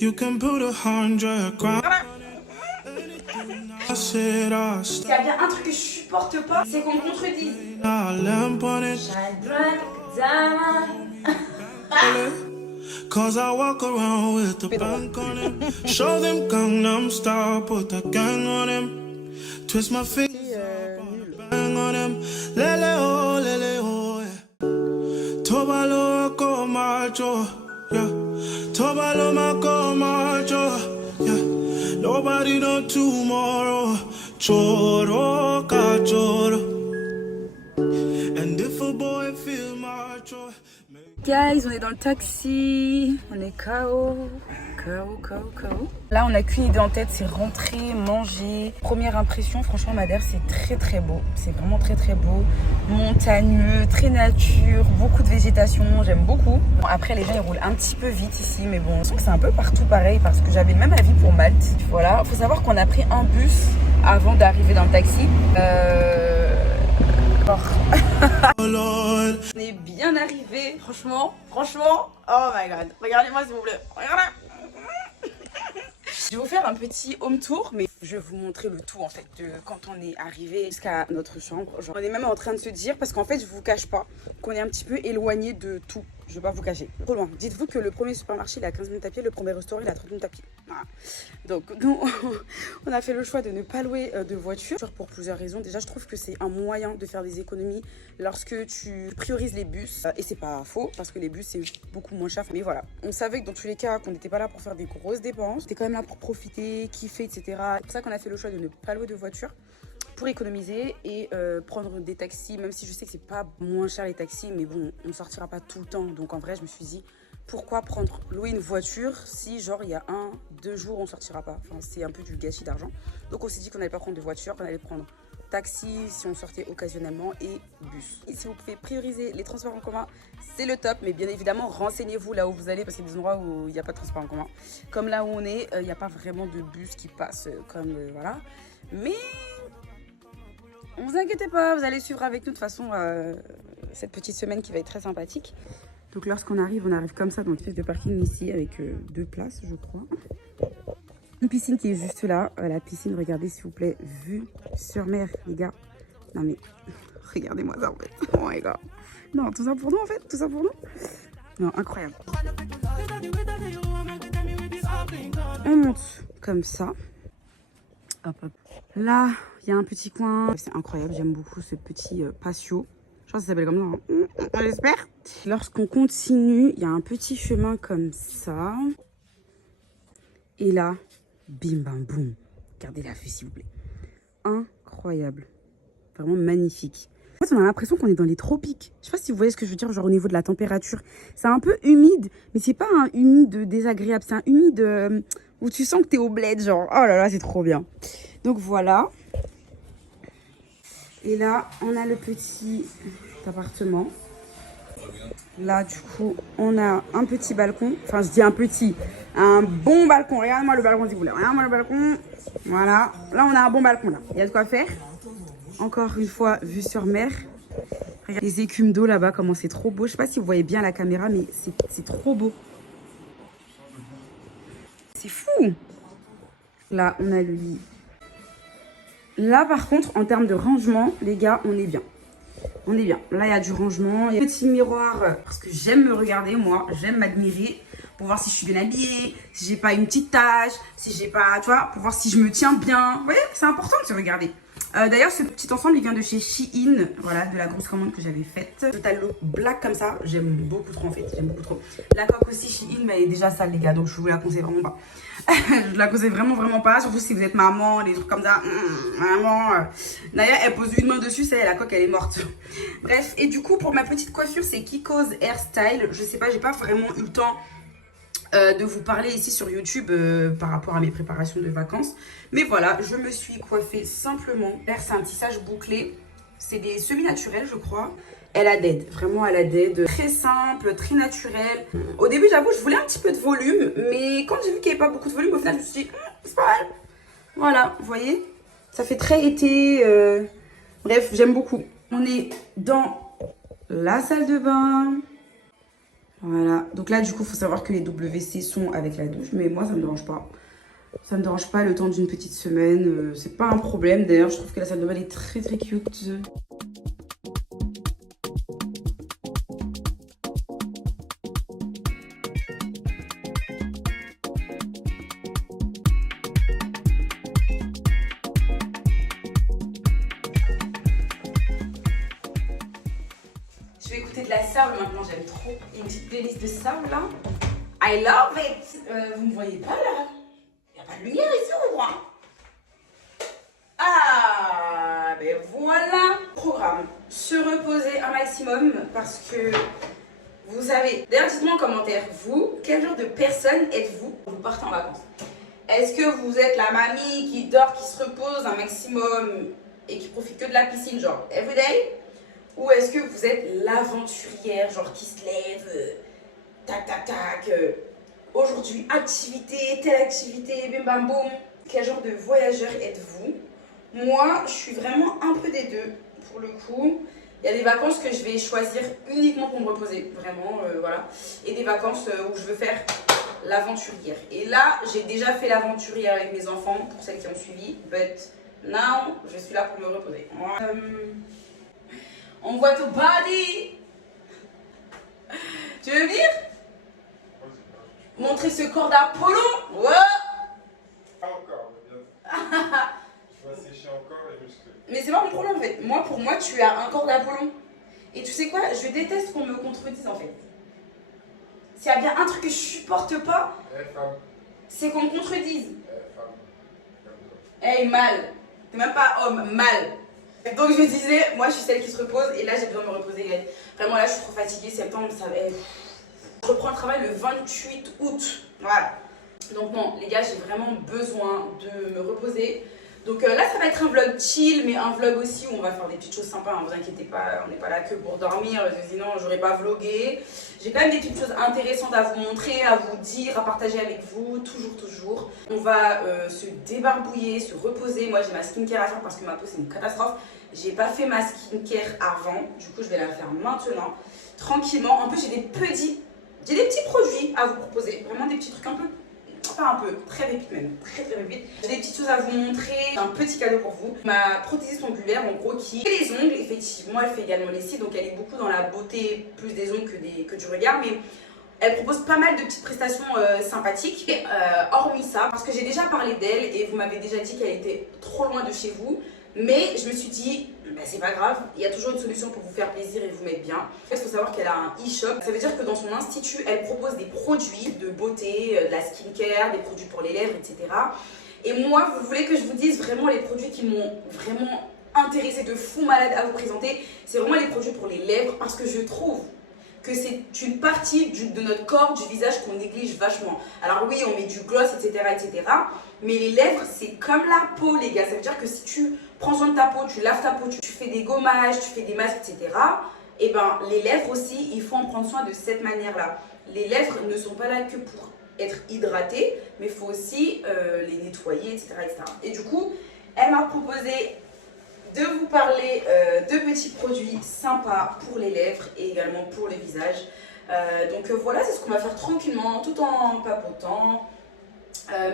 You can put 100 grand. S'il y a bien un truc que je supporte pas, c'est qu'on me contredise. Cause I walk around with the bank on him. Show them Gangnam Style, put the gang on him. Twist my fingers up on the bang on him. Lele oh, yeah. Tobalo ko macho, yeah. Tobalo mako macho, yeah. Nobody know tomorrow. Choro ka choro. And if a boy feel macho. Guys, on est dans le taxi, on est KO. Là, on n'a qu'une idée en tête, c'est rentrer, manger. Première impression, franchement, Madère, c'est très beau. C'est vraiment très beau. Montagneux, très nature, beaucoup de végétation, j'aime beaucoup. Bon, après, les gens, ils roulent un petit peu vite ici, mais bon, on sent que c'est un peu partout pareil parce que j'avais le même avis pour Malte. Voilà, faut savoir qu'on a pris un bus avant d'arriver dans le taxi. On est bien arrivé, franchement, oh my god, regardez-moi s'il vous plaît, regardez. Je vais vous faire un petit home tour, mais je vais vous montrer le tout en fait, de quand on est arrivé jusqu'à notre chambre. Genre, on est même en train de se dire, parce qu'en fait je vous cache pas, qu'on est un petit peu éloigné de tout. Je vais pas vous cacher. Trop loin. Dites-vous que le premier supermarché il est à 15 minutes à pied, le premier restaurant il est à 30 minutes à pied. Voilà. Donc nous, on a fait le choix de ne pas louer de voiture pour plusieurs raisons. Déjà, je trouve que c'est un moyen de faire des économies lorsque tu priorises les bus. Et c'est pas faux, parce que les bus c'est beaucoup moins cher. Mais voilà, on savait que dans tous les cas, qu'on n'était pas là pour faire des grosses dépenses. C'était quand même là pour profiter, kiffer, etc. C'est pour ça qu'on a fait le choix de ne pas louer de voiture, pour économiser et prendre des taxis, même si je sais que c'est pas moins cher les taxis, mais bon, on sortira pas tout le temps. Donc en vrai, je me suis dit, pourquoi louer une voiture si genre il y a 1-2 jours on sortira pas. Enfin, c'est un peu du gâchis d'argent. Donc on s'est dit qu'on n'allait pas prendre de voiture, qu'on allait prendre taxi si on sortait occasionnellement et bus. Et si vous pouvez prioriser les transports en commun, c'est le top, mais bien évidemment renseignez-vous là où vous allez parce qu'il y a des endroits où il n'y a pas de transport en commun. Comme là où on est, il n'y a pas vraiment de bus qui passent comme voilà. Mais ne vous inquiétez pas, vous allez suivre avec nous de toute façon cette petite semaine qui va être très sympathique. Donc lorsqu'on arrive, on arrive comme ça dans une espèce de parking ici avec 2 places je crois. Une piscine qui est juste là. La piscine, regardez s'il vous plaît, vue sur mer les gars. Non mais, regardez-moi ça en fait. Oh my god. Non, tout ça pour nous en fait, tout ça pour nous. Non, incroyable. On monte comme ça. Hop hop. Là, il y a un petit coin. C'est incroyable, j'aime beaucoup ce petit patio. Je pense que ça s'appelle comme ça, hein. J'espère. Lorsqu'on continue, il y a un petit chemin comme ça. Et là, bim bam boum. Regardez la vue s'il vous plaît. Incroyable. Vraiment magnifique. En fait, on a l'impression qu'on est dans les tropiques. Je sais pas si vous voyez ce que je veux dire, genre au niveau de la température. C'est un peu humide, mais c'est pas un humide désagréable. C'est un humide où tu sens que t'es au bled, genre. Oh là là, c'est trop bien. Donc voilà. Et là, on a le petit appartement. Là, du coup, on a un petit balcon. Enfin, je dis un bon balcon. Regarde-moi le balcon, s'il vous plaît. Regarde-moi le balcon. Voilà. Là, on a un bon balcon, là. Il y a de quoi faire. Encore une fois, vue sur mer. Regardez les écumes d'eau là-bas, comment c'est trop beau. Je sais pas si vous voyez bien la caméra, mais c'est trop beau. C'est fou. Là, on a le lit. Là, par contre, en termes de rangement, les gars, on est bien. On est bien. Là, il y a du rangement. Il y a un petit miroir parce que j'aime me regarder, moi. J'aime m'admirer pour voir si je suis bien habillée, si j'ai pas une petite tache, si j'ai pas, tu vois, pour voir si je me tiens bien. Vous voyez, c'est important de se regarder. D'ailleurs, ce petit ensemble, il vient de chez Shein. Voilà, de la grosse commande que j'avais faite. Total look black comme ça. J'aime beaucoup trop en fait. J'aime beaucoup trop. La coque aussi Shein, mais elle est déjà sale, les gars. Donc, je vous la conseille vraiment pas. Je la conseille vraiment pas. Surtout si vous êtes maman, des trucs comme ça. Vraiment. D'ailleurs, elle pose une main dessus, c'est la coque, elle est morte. Bref, et du coup, pour ma petite coiffure, c'est Kiko's Hairstyle. Je sais pas, j'ai pas vraiment eu le temps de vous parler ici sur YouTube par rapport à mes préparations de vacances. Mais voilà, je me suis coiffée simplement. C'est un tissage bouclé. C'est des semi-naturels, je crois. Elle a dead, vraiment elle a dead. Très simple, très naturel. Au début, j'avoue, je voulais un petit peu de volume. Mais quand j'ai vu qu'il n'y avait pas beaucoup de volume, au final, je me suis dit, c'est pas mal. Voilà, vous voyez, ça fait très été. Bref, j'aime beaucoup. On est dans la salle de bain. Voilà, donc là du coup il faut savoir que les WC sont avec la douche, mais moi ça me dérange pas. Ça me dérange pas le temps d'une petite semaine, c'est pas un problème. D'ailleurs je trouve que la salle de bain est très très cute. Je vais écouter de la sable maintenant, j'aime trop. Une petite playlist de sable là. I love it. Vous me voyez pas là? Y a pas de lumière ici ou quoi? Ah, ben voilà. Programme. Se reposer un maximum parce que vous savez. D'ailleurs, dites-moi en commentaire, vous, quel genre de personne êtes-vous quand vous partez en vacances? Est-ce que vous êtes la mamie qui dort, qui se repose un maximum et qui profite que de la piscine, genre everyday? Ou est-ce que vous êtes l'aventurière, genre qui se lève, tac tac tac, aujourd'hui activité, telle activité, bim bam boum? Quel genre de voyageur êtes-vous? Moi, je suis vraiment un peu des deux, pour le coup. Il y a des vacances que je vais choisir uniquement pour me reposer, vraiment, voilà. Et des vacances où je veux faire l'aventurière. Et là, j'ai déjà fait l'aventurière avec mes enfants, pour celles qui ont suivi. But now, je suis là pour me reposer. On voit ton body. Tu veux venir? Montrer ce corps d'Apollon. Ouais. Pas encore, mais bientôt. Je vais sécher encore et muscler. Mais c'est pas mon problème en fait. Moi, pour moi, tu as un corps d'Apollon. Et tu sais quoi? Je déteste qu'on me contredise en fait. S'il y a bien un truc que je supporte pas, c'est qu'on me contredise. Femme. Hey, mal. T'es même pas homme, mal. Donc je me disais, moi je suis celle qui se repose et là j'ai besoin de me reposer. Vraiment là je suis trop fatiguée, septembre, ça va. Je reprends le travail le 28 août. Voilà. Donc non, les gars, j'ai vraiment besoin de me reposer. Donc là ça va être un vlog chill, mais un vlog aussi où on va faire des petites choses sympas, hein, vous inquiétez pas, on n'est pas là que pour dormir, sinon j'aurais pas vlogué. J'ai quand même des petites choses intéressantes à vous montrer, à vous dire, à partager avec vous, toujours. On va se débarbouiller, se reposer. Moi j'ai ma skincare à faire parce que ma peau c'est une catastrophe. J'ai pas fait ma skincare avant, du coup je vais la faire maintenant, tranquillement. En plus j'ai des petits produits à vous proposer, vraiment des petits trucs un peu, pas un peu, très vite même, très vite. J'ai des petites choses à vous montrer, un petit cadeau pour vous. Ma prothésiste ongulaire en gros qui fait les ongles, effectivement elle fait également les cils, donc elle est beaucoup dans la beauté plus des ongles que du regard, mais elle propose pas mal de petites prestations sympathiques. Et, hormis ça, parce que j'ai déjà parlé d'elle et vous m'avez déjà dit qu'elle était trop loin de chez vous, mais je me suis dit, bah, c'est pas grave, il y a toujours une solution pour vous faire plaisir et vous mettre bien. Il faut savoir qu'elle a un e-shop, ça veut dire que dans son institut, elle propose des produits de beauté, de la skincare, des produits pour les lèvres, etc. Et moi, vous voulez que je vous dise vraiment les produits qui m'ont vraiment intéressée de fou malade à vous présenter. C'est vraiment les produits pour les lèvres parce que je trouve que c'est une partie de notre corps, du visage qu'on néglige vachement. Alors oui, on met du gloss, etc. Mais les lèvres, c'est comme la peau, les gars. Ça veut dire que si tu prends soin de ta peau, tu laves ta peau, tu fais des gommages, tu fais des masques, etc. Et ben, les lèvres aussi, il faut en prendre soin de cette manière-là. Les lèvres ne sont pas là que pour être hydratées, mais il faut aussi les nettoyer, etc. Et du coup, elle m'a proposé de vous parler de petits produits sympas pour les lèvres et également pour le visage. Donc voilà, c'est ce qu'on va faire tranquillement, tout en papotant,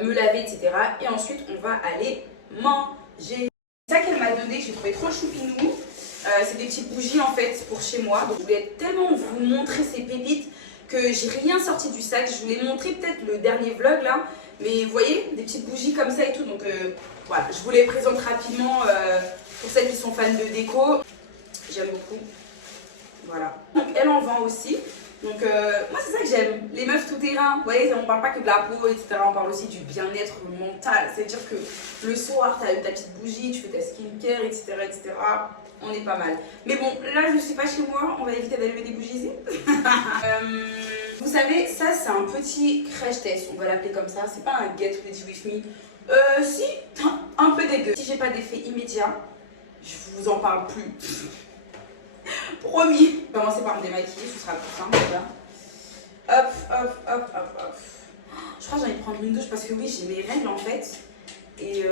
me laver, etc. Et ensuite, on va aller manger. C'est ça qu'elle m'a donné, que j'ai trouvé trop choupinou. C'est des petites bougies en fait pour chez moi. Donc je voulais tellement vous montrer ces pépites que j'ai rien sorti du sac. Je vous l'ai montré peut-être le dernier vlog là. Mais vous voyez, des petites bougies comme ça et tout. Donc voilà, je vous les présente rapidement pour celles qui sont fans de déco. J'aime beaucoup. Voilà. Donc elle en vend aussi. Donc moi c'est ça que j'aime, les meufs tout terrain. Vous voyez, on parle pas que de la peau, etc. On parle aussi du bien-être mental. C'est-à-dire que le soir, tu as ta petite bougie, tu fais ta skincare, etc. On est pas mal. Mais bon, là je ne suis pas chez moi, on va éviter d'allumer des bougies ici. Vous savez, ça c'est un petit crash test, on va l'appeler comme ça. C'est pas un get ready with me. Si, un peu des deux. Si j'ai pas d'effet immédiat, je vous en parle plus. Promis. Commencer par me démaquiller, ce sera plus simple déjà. Hop. Je crois que j'ai envie de prendre une douche parce que oui, j'ai mes règles en fait. Et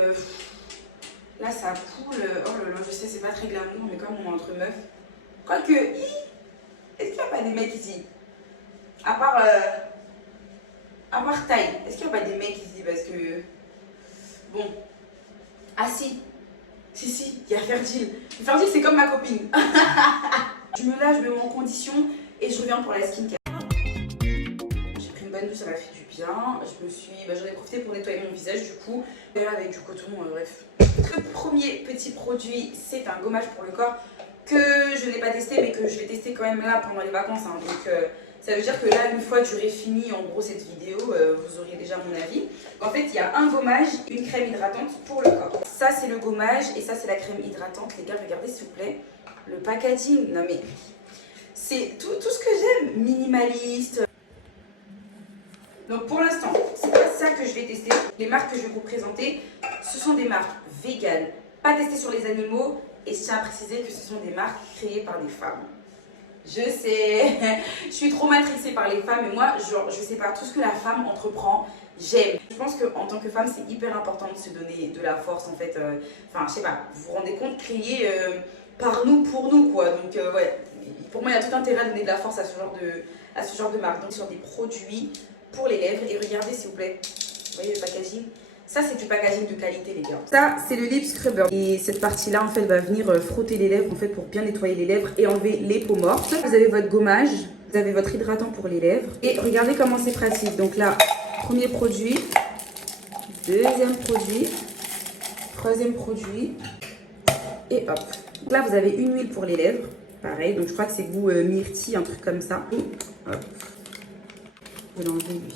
là ça coule. Oh là là, je sais, c'est pas très glamour, mais comme on est entre meufs. Quoique, est-ce qu'il n'y a pas des mecs ici? À part taille. Est-ce qu'il n'y a pas des mecs ici parce que... Bon. Ah si. Si, il y a Fertile. Fertile, c'est comme ma copine. Je me lave, je me mets en condition et je reviens pour la skincare. J'ai pris une bonne douche, ça m'a fait du bien. J'en ai profité pour nettoyer mon visage du coup. Avec du coton, bref. Le premier petit produit, c'est un gommage pour le corps que je n'ai pas testé mais que je vais tester quand même là pendant les vacances. Hein. Donc ça veut dire que là, une fois que j'aurai fini en gros cette vidéo, vous aurez déjà mon avis. En fait, il y a un gommage, une crème hydratante pour le corps. Ça, c'est le gommage et ça, c'est la crème hydratante. Les gars, regardez s'il vous plaît. Le packaging, non mais c'est tout ce que j'aime. Minimaliste. Donc pour l'instant, c'est pas ça que je vais tester. Les marques que je vais vous présenter, ce sont des marques véganes, pas testées sur les animaux. Et je tiens à préciser que ce sont des marques créées par des femmes. Je sais, je suis trop matrixée par les femmes et moi, genre, je sais pas, tout ce que la femme entreprend, j'aime. Je pense qu'en tant que femme, c'est hyper important de se donner de la force en fait. Enfin, je sais pas, vous vous rendez compte, créer par nous, pour nous quoi. Donc ouais, pour moi, il y a tout intérêt à donner de la force à ce genre de marque. Donc sur des produits pour les lèvres. Et regardez s'il vous plaît, vous voyez le packaging? Ça, c'est du packaging de qualité, les gars. Ça, c'est le lip scrubber. Et cette partie-là, en fait, va venir frotter les lèvres, en fait, pour bien nettoyer les lèvres et enlever les peaux mortes. Vous avez votre gommage, vous avez votre hydratant pour les lèvres. Et regardez comment c'est pratique. Donc là, premier produit, deuxième produit, troisième produit, et hop. Donc là, vous avez une huile pour les lèvres. Pareil, donc je crois que c'est goût myrtille, un truc comme ça. Hop. Je vais l'enlever, lui.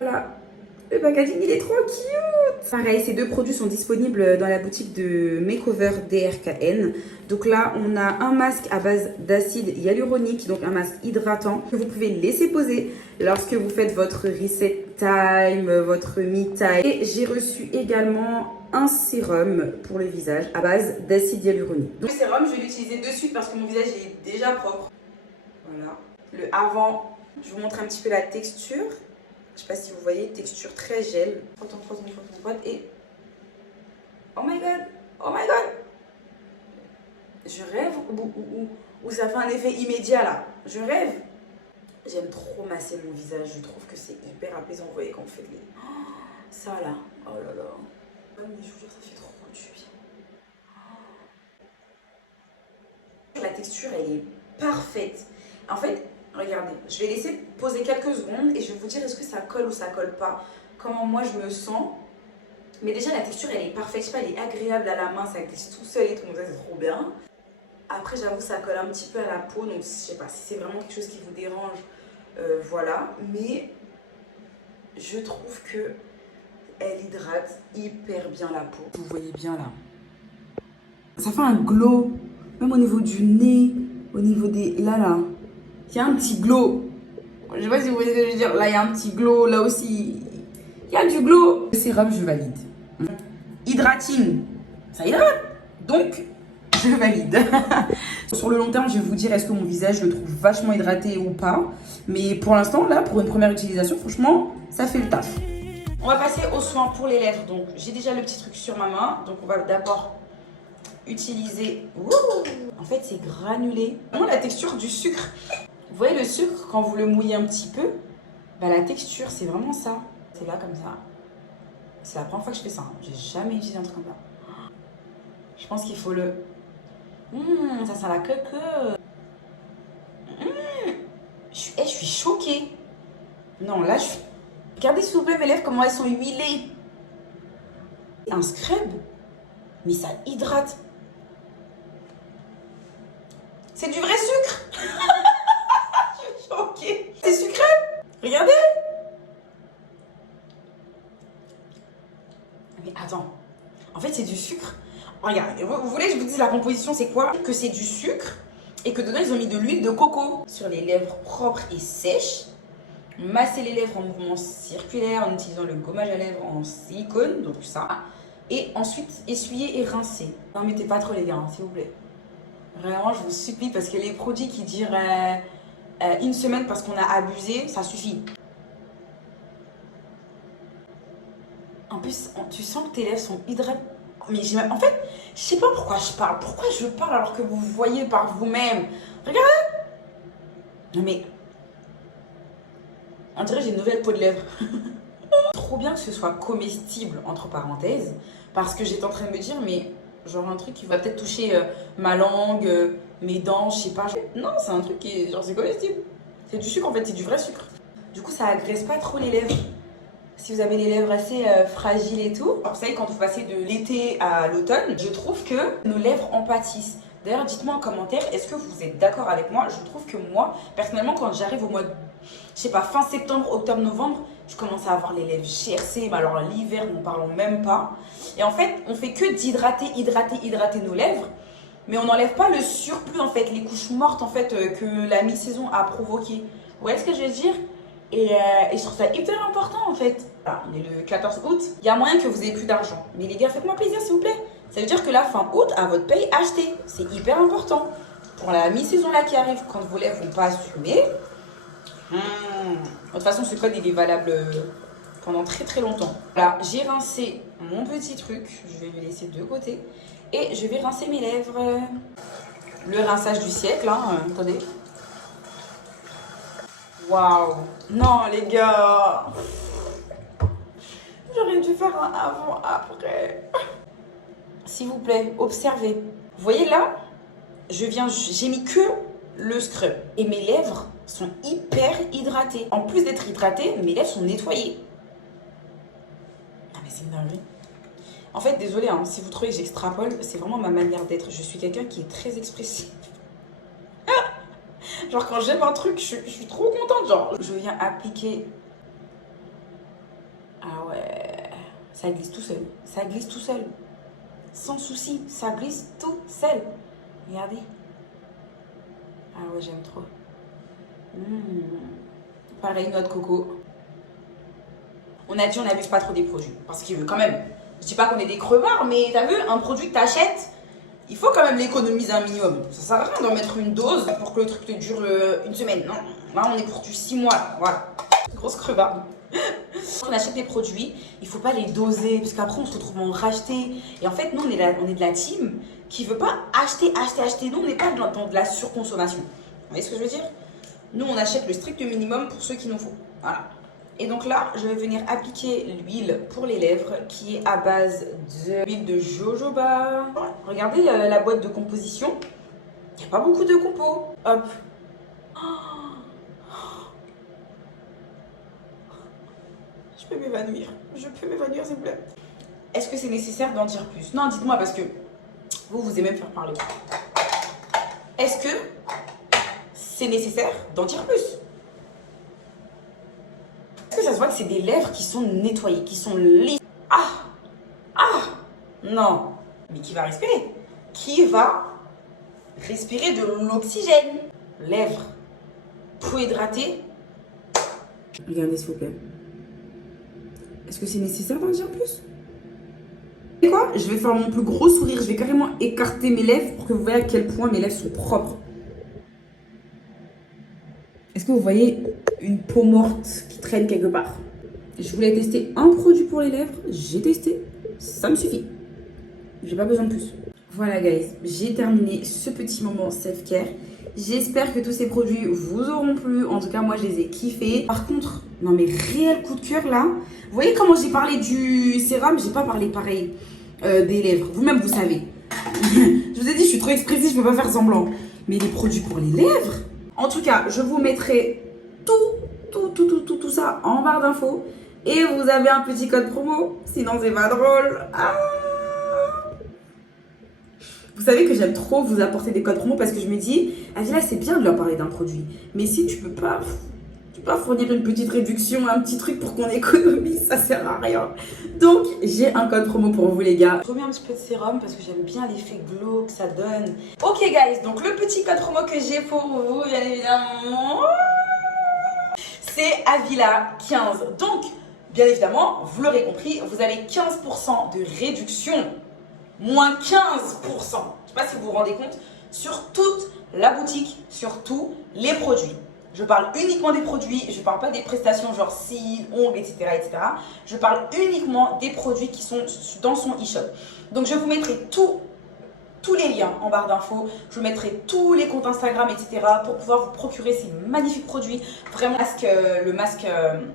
Voilà. Le packaging, il est trop cute! Pareil, ces deux produits sont disponibles dans la boutique de Makeover DRKN. Donc là, on a un masque à base d'acide hyaluronique, donc un masque hydratant que vous pouvez laisser poser lorsque vous faites votre reset time, votre me time. Et j'ai reçu également un sérum pour le visage à base d'acide hyaluronique. Donc le sérum, je vais l'utiliser de suite parce que mon visage est déjà propre. Voilà. Le avant, je vous montre un petit peu la texture. Je sais pas si vous voyez, texture très gel. Et... Oh my god! Oh my god! Je rêve ou ça fait un effet immédiat là. Je rêve. J'aime trop masser mon visage. Je trouve que c'est hyper apaisant. Vous voyez quand on fait les... Oh, ça là. Oh là là. Oh, mais je vous jure, ça fait trop du bien. La texture, elle est parfaite. En fait... Regardez, je vais laisser poser quelques secondes et je vais vous dire est-ce que ça colle ou ça colle pas. Comment moi je me sens. Mais déjà la texture elle est parfaite, je sais pas, elle est agréable à la main, ça glisse tout seul et tout, donc ça c'est trop bien. Après j'avoue ça colle un petit peu à la peau, donc je sais pas si c'est vraiment quelque chose qui vous dérange, voilà. Mais je trouve que elle hydrate hyper bien la peau. Vous voyez bien là. Ça fait un glow, même au niveau du nez, au niveau des... Là. Il y a un petit glow. Je sais pas si vous voyez ce que je veux dire. Là, il y a un petit glow. Là aussi, il y a du glow. Le sérum, je valide. Hydrating. Ça hydrate. Donc, je valide. Sur le long terme, je vais vous dire est-ce que mon visage, je le trouve vachement hydraté ou pas. Mais pour l'instant, là, pour une première utilisation, franchement, ça fait le taf. On va passer aux soins pour les lèvres. Donc, j'ai déjà le petit truc sur ma main. Donc, on va d'abord utiliser... Ouh, en fait, c'est granulé. Vraiment la texture du sucre. Vous voyez le sucre, quand vous le mouillez un petit peu, bah, la texture, c'est vraiment ça. C'est là comme ça. C'est la première fois que je fais ça. Hein. J'ai jamais utilisé un truc comme ça. Je pense qu'il faut le... ça sent la coco. Je suis choquée. Non, là, je suis... Regardez s'il vous plaît mes lèvres, comment elles sont huilées. Un scrub, mais ça hydrate. C'est du vrai sucre. Je suis choquée. C'est sucré. Regardez. Mais attends. En fait, c'est du sucre. Regardez, vous voulez que je vous dise la composition, c'est quoi? Que c'est du sucre et que dedans, ils ont mis de l'huile de coco. Sur les lèvres propres et sèches. Masser les lèvres en mouvement circulaire en utilisant le gommage à lèvres en silicone. Donc ça. Et ensuite, essuyer et rincer. N'en mettez pas trop les gars, hein, s'il vous plaît. Vraiment, je vous supplie, parce que les produits qui durent une semaine parce qu'on a abusé, ça suffit. En plus, tu sens que tes lèvres sont hydratées. Mais en fait, je sais pas pourquoi je parle. Pourquoi je parle alors que vous voyez par vous-même? Regardez. Non mais, On dirait que j'ai une nouvelle peau de lèvres. Trop bien que ce soit comestible, entre parenthèses, parce que j'étais en train de me dire, mais genre un truc qui va peut-être toucher ma langue, mes dents, je sais pas. Non, c'est un truc qui est genre c'est comestible. C'est du sucre en fait, c'est du vrai sucre. Du coup, ça agresse pas trop les lèvres. Si vous avez les lèvres assez fragiles et tout, alors, vous savez, quand vous passez de l'été à l'automne, je trouve que nos lèvres en pâtissent. D'ailleurs, dites-moi en commentaire, est-ce que vous êtes d'accord avec moi? Je trouve que moi, personnellement, quand j'arrive au mois de, je sais pas, fin septembre, octobre, novembre, je commence à avoir les lèvres gercées. Mais alors l'hiver, n'en parlons même pas. Et en fait, on fait que hydrater nos lèvres. Mais on n'enlève pas le surplus, en fait, les couches mortes, en fait, que la mi-saison a provoqué. Vous voyez ce que je veux dire? Et je trouve ça hyper important, en fait. Là, on est le 14 août. Il y a moyen que vous ayez plus d'argent. Mais les gars, faites-moi plaisir, s'il vous plaît. Ça veut dire que la fin août, à votre paye, achetez. C'est hyper important. Pour la mi-saison là qui arrive, quand vos lèvres vont pas assumer. De toute façon, ce code, il est valable pendant très très longtemps. Là, j'ai rincé mon petit truc. Je vais le laisser de côté. Et je vais rincer mes lèvres. Le rinçage du siècle, hein. Attendez. Waouh. Non, les gars. J'aurais dû faire un avant-après. S'il vous plaît, observez. Vous voyez là, j'ai mis que le scrub. Et mes lèvres sont hyper hydratées. En plus d'être hydratées, mes lèvres sont nettoyées. Ah mais c'est une dinguerie. En fait, désolé, hein, si vous trouvez que j'extrapole, c'est vraiment ma manière d'être. Je suis quelqu'un qui est très expressif. Genre quand j'aime un truc, je suis trop contente. Genre, je viens appliquer. Ah ouais, ça glisse tout seul. Ça glisse tout seul. Sans souci, ça glisse tout seul. Regardez. Ah ouais, j'aime trop. Pareil, noix de coco. On a dit on n'abuse pas trop des produits. Parce que quand même, je dis pas qu'on est des crevards, mais t'as vu, un produit que t'achètes, il faut quand même l'économiser un minimum. Ça sert à rien d'en mettre une dose pour que le truc te dure une semaine. Non, là on est pour du 6 mois. Voilà. Grosse crevarde. Quand on achète des produits, il faut pas les doser parce qu'après on se retrouve à en racheter. Et en fait, nous on est de la team qui veut pas acheter. Nous on n'est pas dans de la surconsommation. Vous voyez ce que je veux dire? Nous on achète le strict minimum pour ceux qui nous faut. Voilà. Et donc là, je vais venir appliquer l'huile pour les lèvres qui est à base d'huile de jojoba. Regardez la boîte de composition. Il n'y a pas beaucoup de compos. Hop. Je peux m'évanouir. Je peux m'évanouir, s'il vous plaît. Est-ce que c'est nécessaire d'en dire plus? Non, dites-moi parce que vous aimez me faire parler. Est-ce que c'est nécessaire d'en dire plus? Est-ce que ça se voit que c'est des lèvres qui sont nettoyées, qui sont lisses? Non. Mais qui va respirer? Qui va respirer de l'oxygène? Lèvres, peau hydratée. Regardez s'il vous plaît. Est-ce que c'est nécessaire d'en dire plus? Et quoi? Je vais faire mon plus gros sourire. Je vais carrément écarter mes lèvres pour que vous voyez à quel point mes lèvres sont propres. Est-ce que vous voyez une peau morte qui traîne quelque part? Je voulais tester un produit pour les lèvres. J'ai testé. Ça me suffit. J'ai pas besoin de plus. Voilà guys, j'ai terminé ce petit moment self-care. J'espère que tous ces produits vous auront plu. En tout cas, moi, je les ai kiffés. Par contre, non mais réel coup de cœur là. Vous voyez comment j'ai parlé du sérum? J'ai pas parlé pareil des lèvres. Vous-même, vous savez. Je vous ai dit, je suis trop expressive, je peux pas faire semblant. Mais les produits pour les lèvres. En tout cas, je vous mettrai tout ça en barre d'infos. Et vous avez un petit code promo. Sinon, c'est pas drôle. Vous savez que j'aime trop vous apporter des codes promo parce que je me dis, Avila, c'est bien de leur parler d'un produit. Mais si tu peux pas fournir une petite réduction, un petit truc pour qu'on économise, ça sert à rien. Donc, j'ai un code promo pour vous, les gars. Je remets un petit peu de sérum parce que j'aime bien l'effet glow que ça donne. Ok, guys, donc le petit code promo que j'ai pour vous, bien évidemment, c'est Avila 15. Donc, bien évidemment, vous l'aurez compris, vous avez 15% de réduction. Moins 15%, je ne sais pas si vous vous rendez compte, sur toute la boutique, sur tous les produits. Je parle uniquement des produits, je ne parle pas des prestations genre cils, ongles, etc., etc. Je parle uniquement des produits qui sont dans son e-shop. Donc je vous mettrai tous tous les liens en barre d'infos. Je mettrai tous les comptes Instagram, etc. pour pouvoir vous procurer ces magnifiques produits. Vraiment, le masque,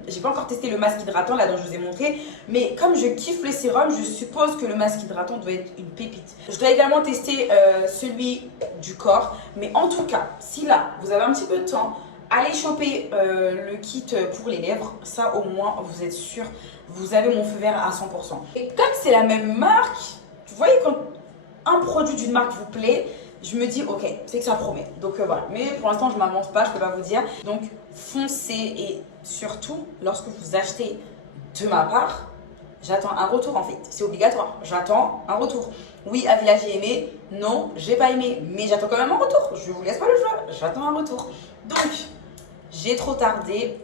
j'ai pas encore testé le masque hydratant là dont je vous ai montré. Mais comme je kiffe les sérums, je suppose que le masque hydratant doit être une pépite. Je dois également tester celui du corps. Mais en tout cas, si là, vous avez un petit peu de temps, allez choper le kit pour les lèvres. Ça, au moins, vous êtes sûr, vous avez mon feu vert à 100%. Et comme c'est la même marque, vous voyez quand un produit d'une marque vous plaît, je me dis ok, c'est que ça promet. Donc voilà, mais pour l'instant je ne m'avance pas, je ne peux pas vous dire. Donc foncez et surtout lorsque vous achetez de ma part, j'attends un retour en fait. C'est obligatoire, j'attends un retour. Oui, Avila j'ai aimé, non, j'ai pas aimé, mais j'attends quand même un retour. Je vous laisse pas le choix, j'attends un retour. Donc j'ai trop tardé,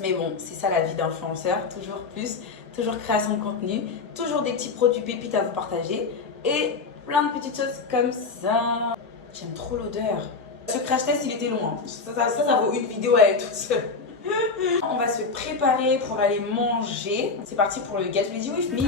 mais bon, c'est ça la vie d'influenceur, toujours plus, toujours création de contenu, toujours des petits produits pépites à vous partager et plein de petites choses comme ça. J'aime trop l'odeur. Ce crash test, il était long. Hein. Ça vaut une vidéo à elle toute seule. On va se préparer pour aller manger. C'est parti pour le Get Ready With Me.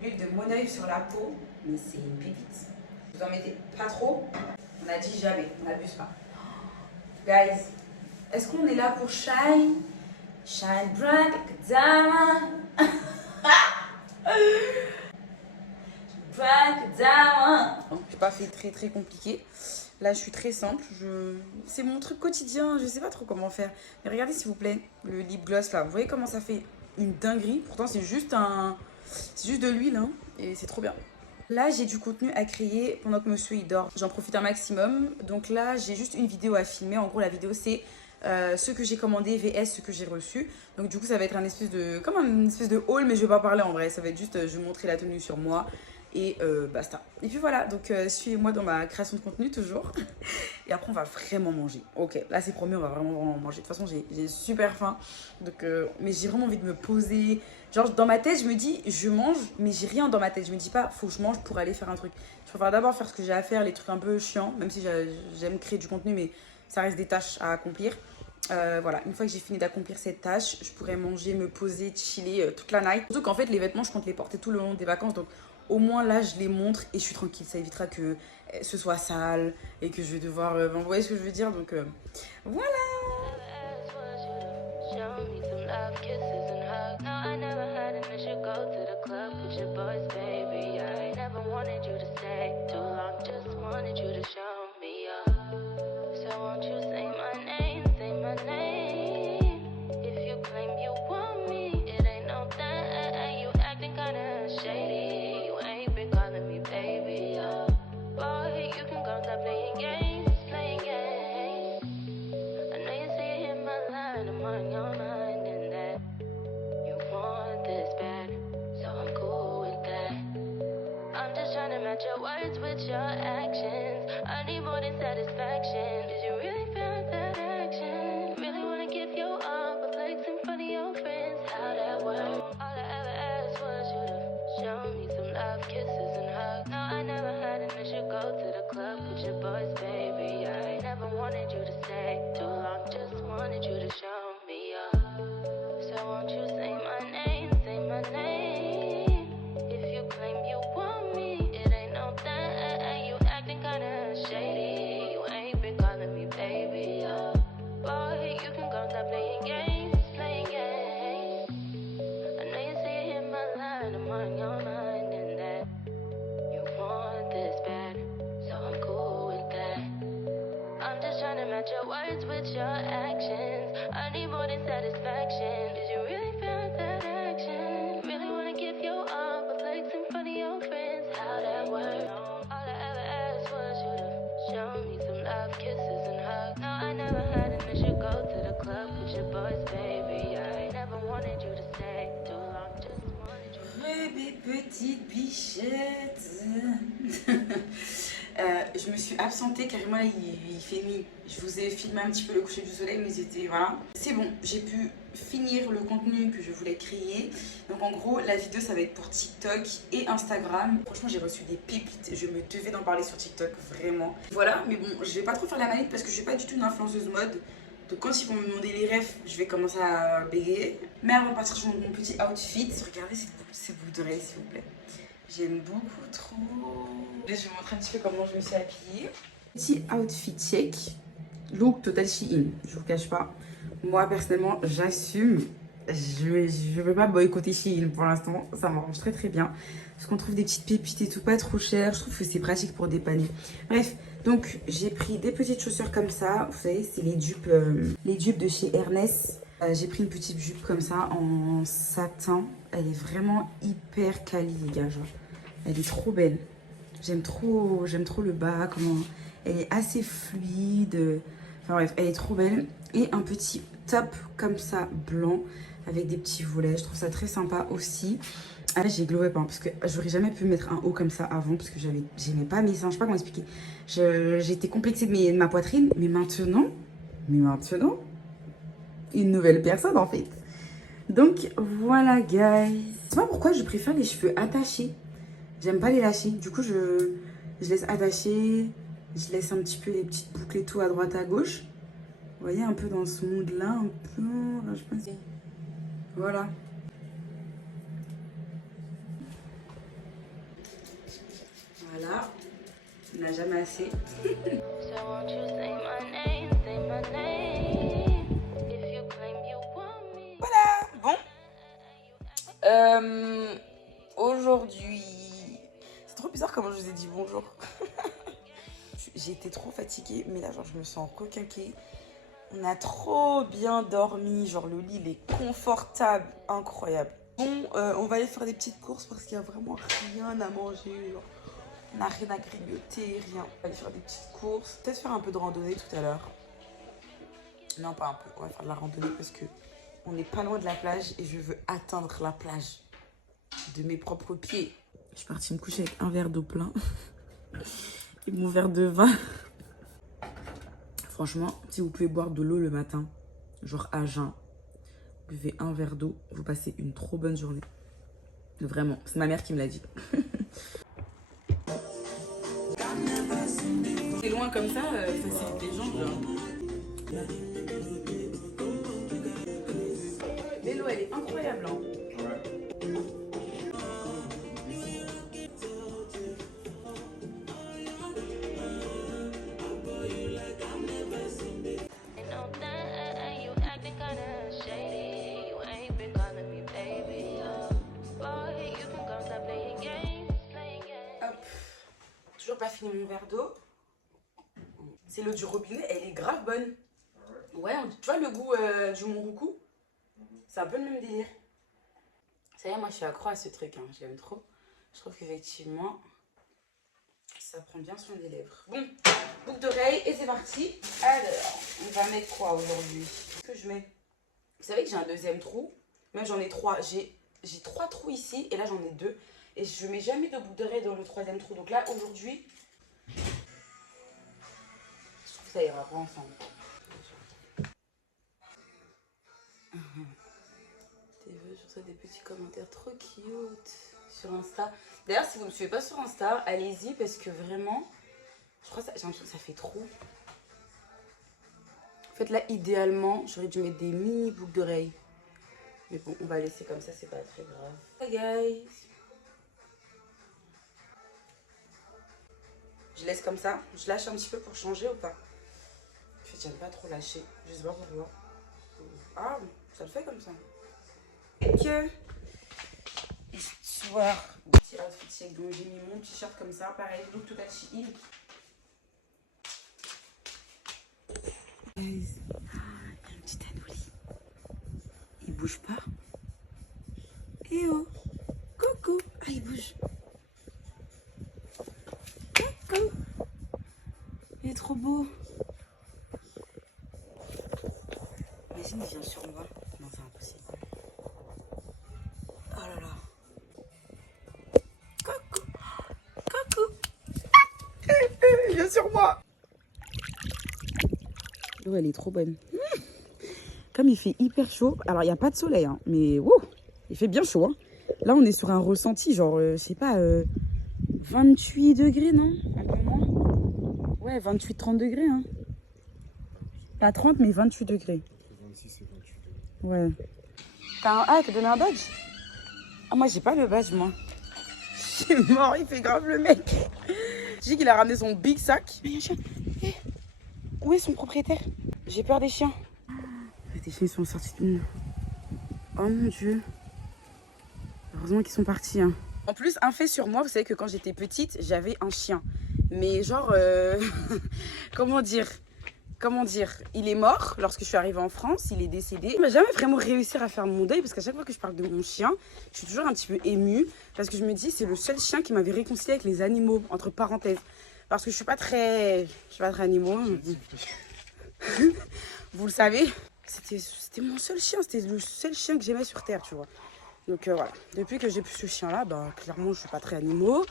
L'huile de Mon Oeil sur la peau, mais c'est une pépite. Vous en mettez pas trop. On a dit jamais, on n'abuse pas. Guys, est-ce qu'on est là pour shine? Shine bright like a diamond. Bright like a diamond. J'ai pas fait très compliqué. Là, je suis très simple. C'est mon truc quotidien. Je sais pas trop comment faire. Mais regardez, s'il vous plaît, le lip gloss là. Vous voyez comment ça fait une dinguerie? Pourtant, c'est juste de l'huile, hein, et c'est trop bien. Là, j'ai du contenu à créer pendant que monsieur il dort. J'en profite un maximum. Donc là, j'ai juste une vidéo à filmer. En gros, la vidéo, c'est ce que j'ai commandé vs ce que j'ai reçu. Donc du coup, ça va être comme une espèce de haul, mais je vais pas parler en vrai. Ça va être juste, je vais montrer la tenue sur moi et basta. Et puis voilà, donc suivez-moi dans ma création de contenu toujours. Et après, on va vraiment manger. Ok, là, c'est promis, on va vraiment manger. De toute façon, j'ai super faim. Donc, mais j'ai vraiment envie de me poser. Genre, dans ma tête, je me dis, je mange, mais j'ai rien dans ma tête. Je me dis pas, faut que je mange pour aller faire un truc. Je préfère d'abord faire ce que j'ai à faire, les trucs un peu chiants, même si j'aime créer du contenu, mais ça reste des tâches à accomplir. Voilà, une fois que j'ai fini d'accomplir cette tâche, je pourrais manger, me poser, chiller toute la night. Surtout qu'en fait, les vêtements, je compte les porter tout le long des vacances. Donc, au moins là, je les montre et je suis tranquille. Ça évitera que ce soit sale et que je vais devoir... vous voyez ce que je veux dire? Donc, voilà. Your words with your actions. I need more than satisfaction. Did you really feel that action? Really wanna give you all the flex in front of your friends. How that work? All I ever asked was you to show me some love, kisses and hugs. No, I never had an issue. Go to the club with your boys, baby. I never wanted you to stay too long. Just wanted you to show me up. So won't you say my name? Say my name. If you claim you want me. You acting kinda shady. You ain't been calling me baby. Boy, you can go stop playing games, playing games. I know you see it in my line. I'm on your mind and that you want this bad, so I'm cool with that. I'm just trying to match your words with your actions. I need more than satisfaction. Did you really feel that action? Really wanna give you all the flex in front of your friends. How that work? All I ever asked was you to show me some love, kisses and hugs. No, I never had an issue. Go to the club with your boys, baby. I never wanted you to stay too long. Just wanted you to... Bébé petite bichette. Je me suis absentée carrément, là il fait nuit. Je vous ai filmé un petit peu le coucher du soleil, mais c'était voilà. C'est bon, j'ai pu finir le contenu que je voulais créer. Donc en gros, la vidéo ça va être pour TikTok et Instagram. Franchement, j'ai reçu des pépites. Je me devais d'en parler sur TikTok, vraiment. Voilà, mais bon, je vais pas trop faire la manette parce que je suis pas du tout une influenceuse mode. Donc quand ils vont me demander les refs, je vais commencer à bégayer. Mais avant de partir, je vous montre mon petit outfit. Regardez ces boucles d'oreilles, s'il vous plaît. J'aime beaucoup trop. Je vais vous montrer un petit peu comment je me suis habillée. Petit outfit check. Look total Shein. Je vous cache pas. Moi personnellement, j'assume. Je veux pas boycotter Shein pour l'instant. Ça m'arrange très très bien. Parce qu'on trouve des petites pépites et tout pas trop cher. Je trouve que c'est pratique pour dépanner. Bref, donc j'ai pris des petites chaussures comme ça. Vous savez, c'est les dupes de chez Ernest. J'ai pris une petite jupe comme ça en satin. Elle est vraiment hyper quali, les gars. Genre, elle est trop belle. J'aime trop le bas. Comment elle est assez fluide. Enfin bref, elle est trop belle. Et un petit top comme ça, blanc, avec des petits volets. Je trouve ça très sympa aussi. Ah là, j'ai glow up, hein, parce que j'aurais jamais pu mettre un haut comme ça avant, parce que j'aimais pas mes seins. Je sais pas comment expliquer. J'étais complexée de ma poitrine. Mais maintenant, une nouvelle personne en fait. Donc voilà guys. Je sais pas pourquoi je préfère les cheveux attachés. J'aime pas les lâcher. Du coup je laisse attacher. Je laisse un petit peu les petites boucles et tout à droite à gauche. Vous voyez un peu dans ce mood là. Un peu. Je pense. Voilà. Voilà. On n'a jamais assez. So won't you say my name, say my name. If you claim you want me. Voilà. Bon. Aujourd'hui. C'est trop bizarre comment je vous ai dit bonjour. J'ai été trop fatiguée, mais là genre je me sens requinquée. On a trop bien dormi, genre le lit il est confortable, incroyable. Bon, on va aller faire des petites courses parce qu'il n'y a vraiment rien à manger. Genre. On n'a rien à grignoter, rien. On va aller faire des petites courses. Peut-être faire un peu de randonnée tout à l'heure. Non, pas un peu. On va faire de la randonnée parce que on n'est pas loin de la plage et je veux atteindre la plage de mes propres pieds. Je suis partie me coucher avec un verre d'eau plein et mon verre de vin. Franchement, si vous pouvez boire de l'eau le matin, genre à jeun, vous buvez un verre d'eau, vous passez une trop bonne journée. Vraiment, c'est ma mère qui me l'a dit. C'est loin comme ça facilite les jambes. L'eau, elle est incroyable. Hein. Toujours pas fini mon verre d'eau. C'est l'eau du robinet, elle est grave bonne. Ouais, tu vois le goût du Monroucou? C'est un peu le même délire. Ça y est, moi je suis accro à ce truc, hein. J'aime trop. Je trouve qu'effectivement, ça prend bien soin des lèvres. Bon, boucle d'oreille et c'est parti. Alors, on va mettre quoi aujourd'hui? Qu'est-ce que je mets? Vous savez que j'ai un deuxième trou. Même j'en ai 3. J'ai 3 trous ici et là j'en ai 2. Et je mets jamais de boucle d'oreille dans le troisième trou. Donc là, aujourd'hui, je trouve que ça ira pas ensemble. Tes vœux, sur ça, des petits commentaires trop cute sur Insta. D'ailleurs, si vous ne me suivez pas sur Insta, allez-y parce que vraiment, je crois que j'ai l'impression que ça fait trop. En fait, là, idéalement, j'aurais dû mettre des mini boucles d'oreilles. Mais bon, on va laisser comme ça, c'est pas très grave. Hey guys! Je laisse comme ça. Je lâche un petit peu pour changer ou pas? En fait, j'aime pas trop lâcher. Je sais pas pourquoi. Ah, ça le fait comme ça. Et que... Histoire. Petit outfit check. Donc j'ai mis mon t-shirt comme ça. Pareil, look total Shein. Il y a un petit anouli. Il bouge pas. Eh oh. Coucou. Ah, il bouge. Coucou. Il est trop beau. Imagine, il vient sur moi. Non, c'est impossible. Oh là là. Coucou. Coucou. sur moi. L'eau, elle est trop bonne. Comme il fait hyper chaud, alors il n'y a pas de soleil, hein, mais wow, il fait bien chaud. Hein. Là, on est sur un ressenti, genre, je sais pas, 28 degrés, non? Un peu moins. Ouais, 28-30 degrés. Hein. Pas 30, mais 28 degrés. 26 et 28. Ouais. Ah, t'as donné un badge? Ah, moi, j'ai pas le badge, moi. Je suis mort, il fait grave le mec. J'ai dit qu'il a ramené son big sac. Mais il y a un chien. Eh, où est son propriétaire? J'ai peur des chiens. Les chiens sont sortis de nous. Oh mon Dieu. Heureusement qu'ils sont partis. Hein. En plus, un fait sur moi, vous savez que quand j'étais petite, j'avais un chien. Mais genre, comment dire, il est mort lorsque je suis arrivée en France, il est décédé. Je n'ai jamais vraiment réussi à faire mon deuil parce qu'à chaque fois que je parle de mon chien, je suis toujours un petit peu émue parce que je me dis c'est le seul chien qui m'avait réconcilié avec les animaux, entre parenthèses. Parce que je suis pas très animaux. Vous le savez, c'était mon seul chien, c'était le seul chien que j'aimais sur Terre, tu vois. Donc voilà, depuis que j'ai plus ce chien-là, bah, clairement je suis pas très animaux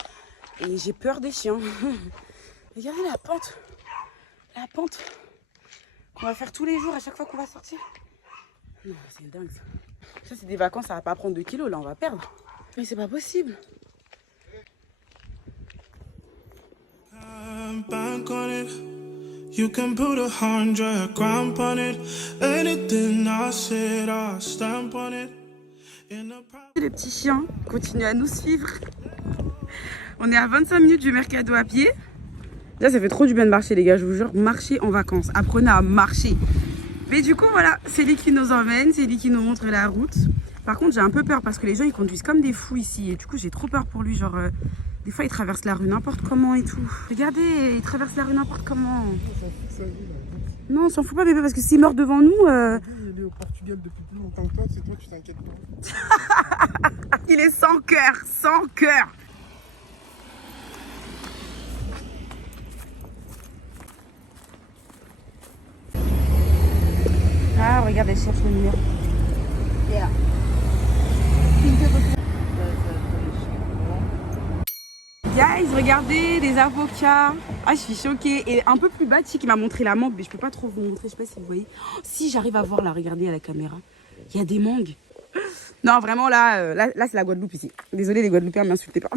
et j'ai peur des chiens. Regardez la pente qu'on va faire tous les jours à chaque fois qu'on va sortir. Non, c'est dingue ça. Ça c'est des vacances, ça va pas prendre 2 kilos, là on va perdre. Mais c'est pas possible. Bank on it. You can put 100 grand on it. Anything I said, I stamp on it. Les petits chiens continuent à nous suivre. On est à 25 minutes du Mercado à pied. Là, ça fait trop du bien de marcher, les gars. Je vous jure, marcher en vacances. Apprenez à marcher. Mais du coup, voilà, c'est lui qui nous emmène, c'est lui qui nous montre la route. Par contre, j'ai un peu peur parce que les gens, ils conduisent comme des fous ici. Et du coup, j'ai trop peur pour lui. Genre, des fois, il traverse la rue n'importe comment et tout. Regardez, il traverse la rue n'importe comment. Non, on s'en fout pas, bébé, parce que s'il meurt devant nous... Il est au Portugal depuis plus longtemps que toi, c'est toi, tu t'inquiètes pas. Il est sans cœur, sans cœur. Ah, regarde, elle cherche le numéro. Yeah. Guys, regardez, des avocats. Ah, je suis choquée. Et un peu plus bas, Chi qui m'a montré la mangue, mais je peux pas trop vous montrer, je sais pas si vous voyez. Oh, si, j'arrive à voir là, regardez à la caméra. Il y a des mangues. Non, vraiment, là c'est la Guadeloupe ici. Désolée, les Guadeloupéens, m'insultez pas. En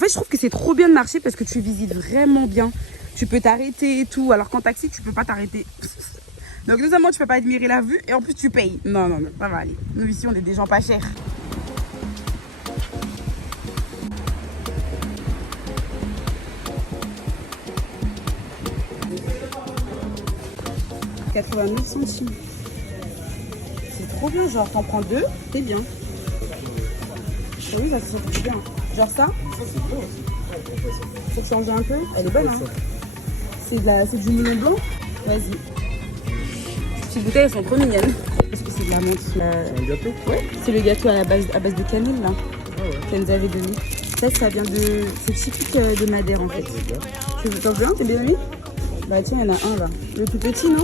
fait, je trouve que c'est trop bien de marcher parce que tu visites vraiment bien. Tu peux t'arrêter et tout, alors qu'en taxi, tu peux pas t'arrêter. Donc, non seulement tu peux pas admirer la vue, et en plus, tu payes. Non, ça va aller. Nous, ici, on est des gens pas chers. « 89 centimes. C'est trop bien, genre t'en prends 2, c'est bien. Oui, ça se fait bien. Genre ça, pour changer un peu, elle est bonne, hein. C'est du melon blanc. Vas-y. Ces petites bouteilles, elles sont trop mignonnes. Est-ce que c'est de la menthe? C'est un gâteau? Ouais, c'est le gâteau à base de cannelle, là. Ah ouais. Qu'elle nous avait donné. Ça vient de... C'est typique de Madère, en fait. Tu t'en veux un? T'es bien aimé? Bah tiens, il y en a un, là. Le tout petit, non?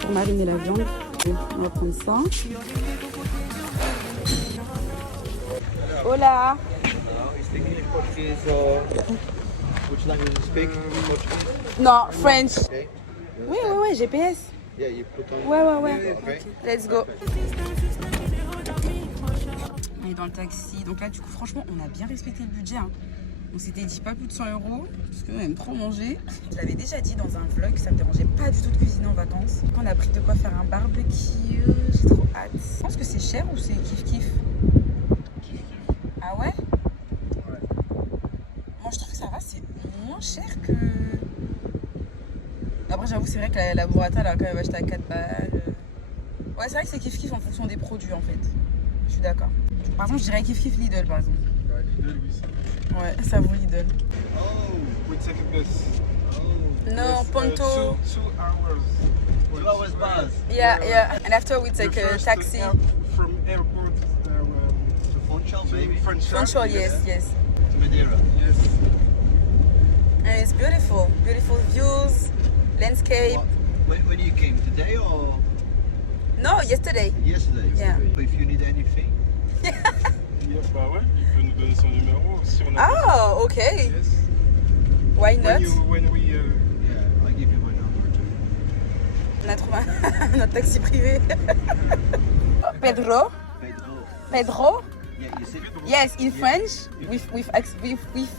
Pour mariner la viande. On va prendre ça. Hola. Which language you speak? Portuguese? Non, French. Okay. Oui, GPS. Yeah, you put on. Ouais. Okay. Let's go. On est dans le taxi. Donc là, du coup, franchement, on a bien respecté le budget. Hein. On s'était dit pas plus de 100 €, parce qu'on aime trop manger. Je l'avais déjà dit dans un vlog, ça me dérangeait pas du tout de cuisiner en vacances. On a pris de quoi faire un barbecue, j'ai trop hâte. Je pense que c'est cher ou c'est kiff-kiff? Ah ouais? Moi je trouve que ça va, c'est moins cher que... Après j'avoue c'est vrai que la burrata là, quand même acheté à 4 balles. Ouais c'est vrai que c'est kiff-kiff en fonction des produits en fait. Je suis d'accord. Par exemple je dirais kiff-kiff Lidl par exemple. Lidl, oui, ça. Ouais, ça vaut Lidl. Oh, we take a bus. Oh. No, Yes, Ponto. 2 hours. 2 hours bus. Yeah. And after we take The a first taxi. From airport To Funchal, maybe? Funchal, yes. To Madeira. Yes. And it's beautiful. Beautiful views, landscape. When you came, today or No, yesterday. yesterday? Yeah. If you need anything. Bah ouais, il peut nous donner son numéro si on a Oh, okay. Yes. Why not? When we Yeah, I give you my number too. On a trouvé notre taxi privé. Pedro? Pedro. Pedro? Yeah, you said Yes, in French, with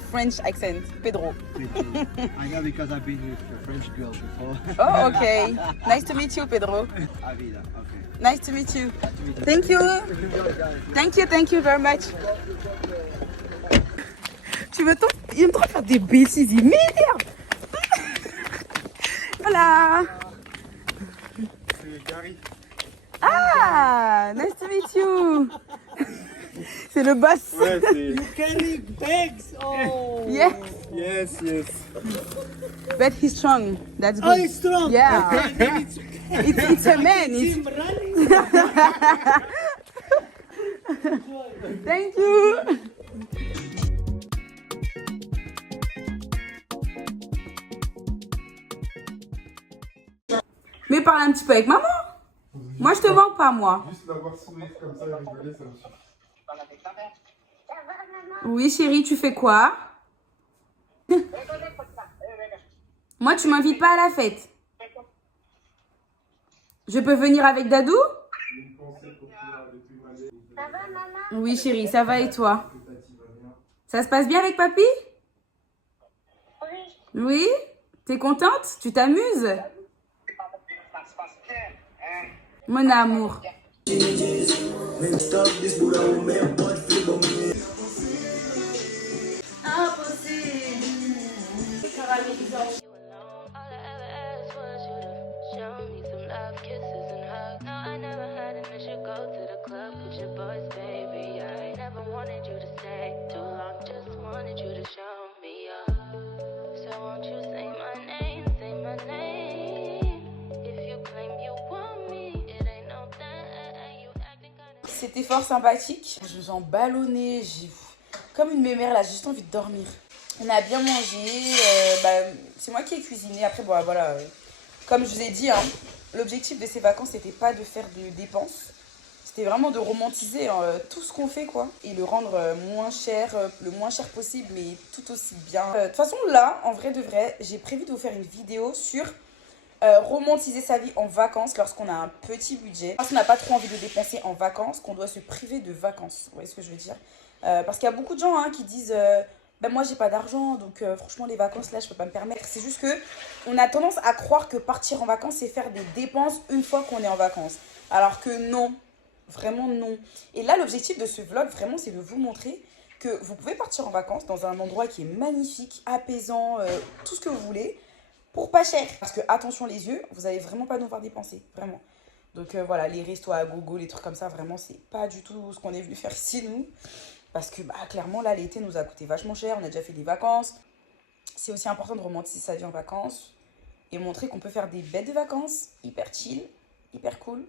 French accent. Pedro. Pedro. I know because I've been with French girls before. Oh, okay. Nice to meet you, Pedro. Avida, okay. Nice to meet you. Thank you. Thank you very much. Tu veux trop? Il aime trop faire des bêtises, il m'énerve. Voilà. c'est Gary. Ah, nice to meet you. C'est le boss. Ouais, c'est. Carry bags. Oh. Yeah, Yes, yes. but he's strong. That's good. Oh, it's strong. Yeah. Okay, then It's a man. him running. Thank you. Mais parle un petit peu avec maman. Moi, je te vends pas, moi. Juste d'avoir sourire comme ça et rigoler, ça me suffit. Oui, chérie, tu fais quoi? Moi, tu m'invites pas à la fête. Je peux venir avec Dadou? Une pensée pour toi avec une année. Oui, chérie, ça va et toi? Ça se passe bien avec papy? Oui? T'es contente? Tu t'amuses? Mon amour. All I ever asked was you to show me some love, kisses and hugs. No, I never had an issue. Go to the club with your boys, baby. I never wanted you to stay too long. Just wanted you to show me up. So won't you say my name? Say my name. If you claim you want me, it ain't no thing. You acting kinda. C'était fort sympathique. Je me sens ballonnée. J'ai comme une mémère là. J'ai juste envie de dormir. On a bien mangé. C'est moi qui ai cuisiné. Après, bon, voilà. Comme je vous ai dit, hein, l'objectif de ces vacances, c'était pas de faire de dépenses. C'était vraiment de romantiser tout ce qu'on fait, quoi. Et le rendre moins cher, le moins cher possible, mais tout aussi bien. De toute façon, là, en vrai de vrai, j'ai prévu de vous faire une vidéo sur romantiser sa vie en vacances lorsqu'on a un petit budget. Parce qu'on n'a pas trop envie de dépenser en vacances, qu'on doit se priver de vacances. Vous voyez ce que je veux dire? Parce qu'il y a beaucoup de gens qui disent... ben moi j'ai pas d'argent donc franchement les vacances là je peux pas me permettre. C'est juste que on a tendance à croire que partir en vacances c'est faire des dépenses une fois qu'on est en vacances. Alors que non, vraiment non. Et là l'objectif de ce vlog vraiment c'est de vous montrer que vous pouvez partir en vacances dans un endroit qui est magnifique, apaisant, tout ce que vous voulez, pour pas cher. Parce que attention les yeux, vous allez vraiment pas devoir dépenser, vraiment. Donc voilà, les restos à gogo, les trucs comme ça, vraiment c'est pas du tout ce qu'on est venu faire ici nous. Parce que clairement, là, l'été nous a coûté vachement cher. On a déjà fait des vacances. C'est aussi important de romantiser sa vie en vacances. Et montrer qu'on peut faire des bêtes de vacances. Hyper chill, hyper cool.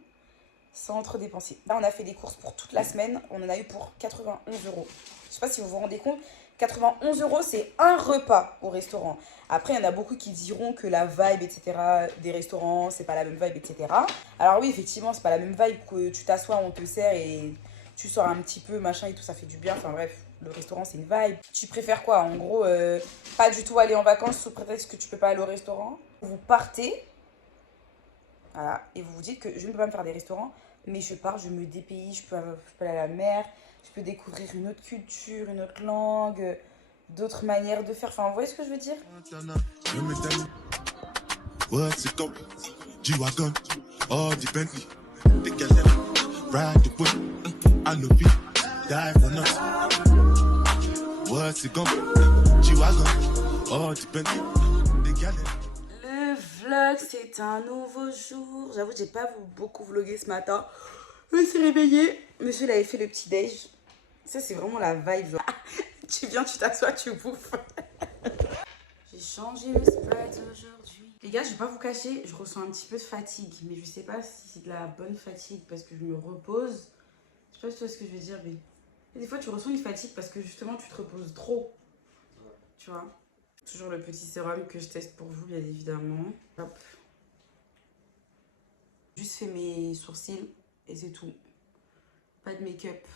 Sans trop dépenser. Là, on a fait des courses pour toute la semaine. On en a eu pour 91 €. Je sais pas si vous vous rendez compte. 91 €, c'est un repas au restaurant. Après, il y en a beaucoup qui diront que la vibe, etc., des restaurants, c'est pas la même vibe, etc. Alors oui, effectivement, c'est pas la même vibe que tu t'assois, on te sert et... tu sors un petit peu, machin et tout, ça fait du bien. Enfin bref, le restaurant, c'est une vibe. Tu préfères quoi? En gros, pas du tout aller en vacances sous prétexte que tu peux pas aller au restaurant. Vous partez, voilà, et vous vous dites que je ne peux pas me faire des restaurants, mais je pars, je me dépayse, je peux aller à la mer, je peux découvrir une autre culture, une autre langue, d'autres manières de faire. Enfin, vous voyez ce que je veux dire? What's it go? G-Wagon, all the Bentley, the girl ride the whip, I know we die for nothing. What's it go? G-Wagon, all the Bentley, the girl. Le vlog, c'est un nouveau jour. J'avoue, j'ai pas beaucoup vlogué ce matin. Je me suis réveillée. Monsieur, il avait fait le petit déj. Ça, c'est vraiment la vibe. Genre. Tu viens, tu t'assois, tu bouffes. J'ai changé le spread aujourd'hui. Les gars, je vais pas vous cacher, je ressens un petit peu de fatigue. Mais je sais pas si c'est de la bonne fatigue parce que je me repose. Je sais pas si tu vois ce que je veux dire, mais des fois, tu ressens une fatigue parce que justement, tu te reposes trop. Tu vois? Toujours le petit sérum que je teste pour vous, bien évidemment. Hop. Juste fait mes sourcils et c'est tout. Pas de make-up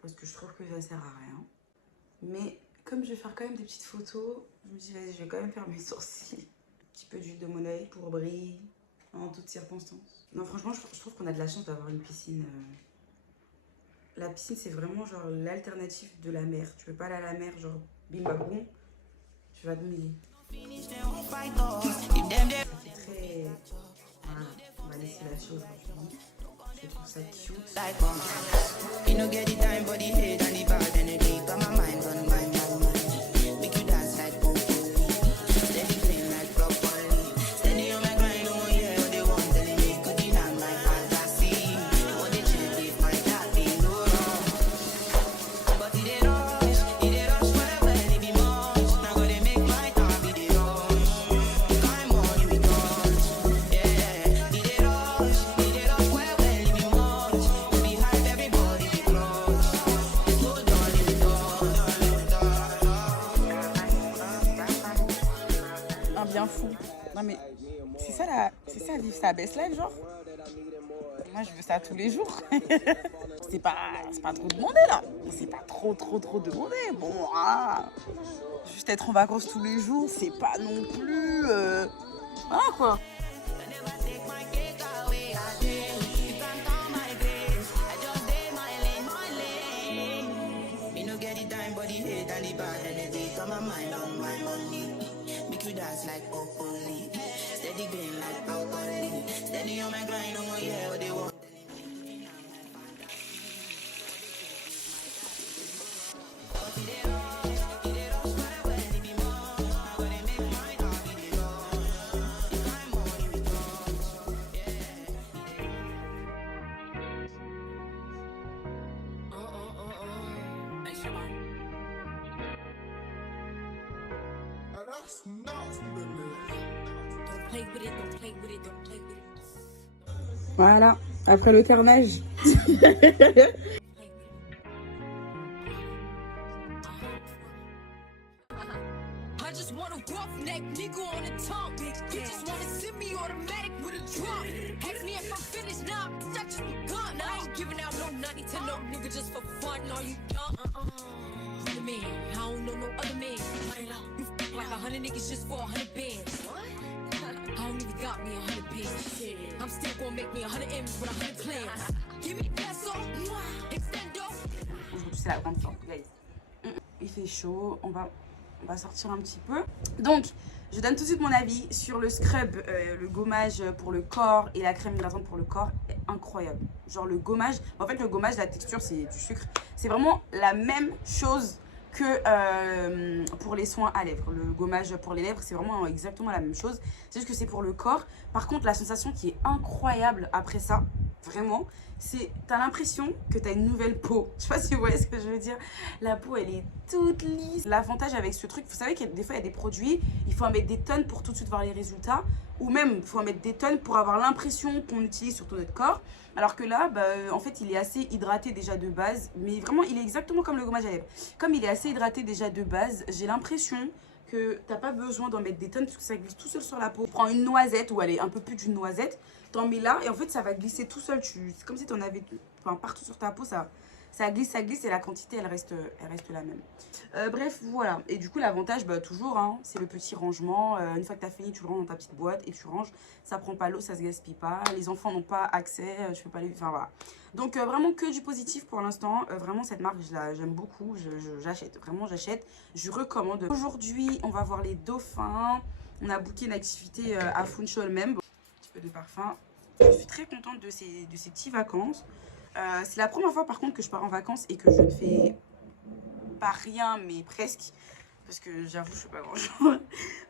parce que je trouve que ça sert à rien. Mais comme je vais faire quand même des petites photos, je me dis vas-y, je vais quand même faire mes sourcils. Un petit peu d'huile de mon oeil pour briller en toutes circonstances. Non, franchement, je trouve qu'on a de la chance d'avoir une piscine. La piscine, c'est vraiment genre l'alternative de la mer. Tu peux pas aller à la mer, genre bim bam boum, tu vas te mouiller. Ça fait très. Voilà, on va laisser la chose aujourd'hui. Je trouve ça cute. Bien fou. Non mais c'est ça vivre sa best life genre. Moi je veux ça tous les jours. c'est pas trop demandé là. C'est pas trop demandé. Bon, juste être en vacances tous les jours, c'est pas non plus voilà quoi. Dance like broccoli, steady green like broccoli, steady on my grind, oh yeah, what they want. Voilà, après le carnage. I'm still gonna make me 100 M's with 100 plans. Give me that song, extendo. Aujourd'hui c'est la grande forme, guys. Il fait chaud, on va sortir un petit peu. Donc, je donne tout de suite mon avis sur le scrub, le gommage pour le corps et la crème hydratante pour le corps. Est incroyable. Genre le gommage, en fait le gommage, la texture c'est du sucre. C'est vraiment la même chose que pour les soins à lèvres. Le gommage pour les lèvres, c'est vraiment exactement la même chose. C'est juste que c'est pour le corps. Par contre, la sensation qui est incroyable après ça, vraiment, c'est t'as l'impression que t'as une nouvelle peau. Je sais pas si vous voyez ce que je veux dire. La peau, elle est toute lisse. L'avantage avec ce truc, vous savez qu'il y a des fois, il y a des produits, il faut en mettre des tonnes pour tout de suite voir les résultats. Ou même, il faut en mettre des tonnes pour avoir l'impression qu'on utilise sur tout notre corps. Alors que là, en fait, il est assez hydraté déjà de base. Mais vraiment, il est exactement comme le gommage à lèvres. Comme il est assez hydraté déjà de base, j'ai l'impression que t'as pas besoin d'en mettre des tonnes parce que ça glisse tout seul sur la peau. Tu prends une noisette ou allez, un peu plus d'une noisette, t'en mets là et en fait, ça va glisser tout seul. C'est comme si t'en avais partout sur ta peau, ça glisse et la quantité, elle reste la même. Bref, voilà. Et du coup, l'avantage, toujours, hein, c'est le petit rangement. Une fois que tu as fini, tu le ranges dans ta petite boîte et tu ranges. Ça prend pas l'eau, ça se gaspille pas. Les enfants n'ont pas accès, je peux pas les... Enfin, voilà. Donc, vraiment que du positif pour l'instant. Vraiment, cette marque, j'aime beaucoup. J'achète, vraiment, j'achète. Je recommande. Aujourd'hui, on va voir les dauphins. On a booké une activité à Funchal même. Un petit peu de parfum. Je suis très contente de ces petites vacances. C'est la première fois par contre que je pars en vacances et que je ne fais pas rien mais presque parce que j'avoue je fais pas grand chose.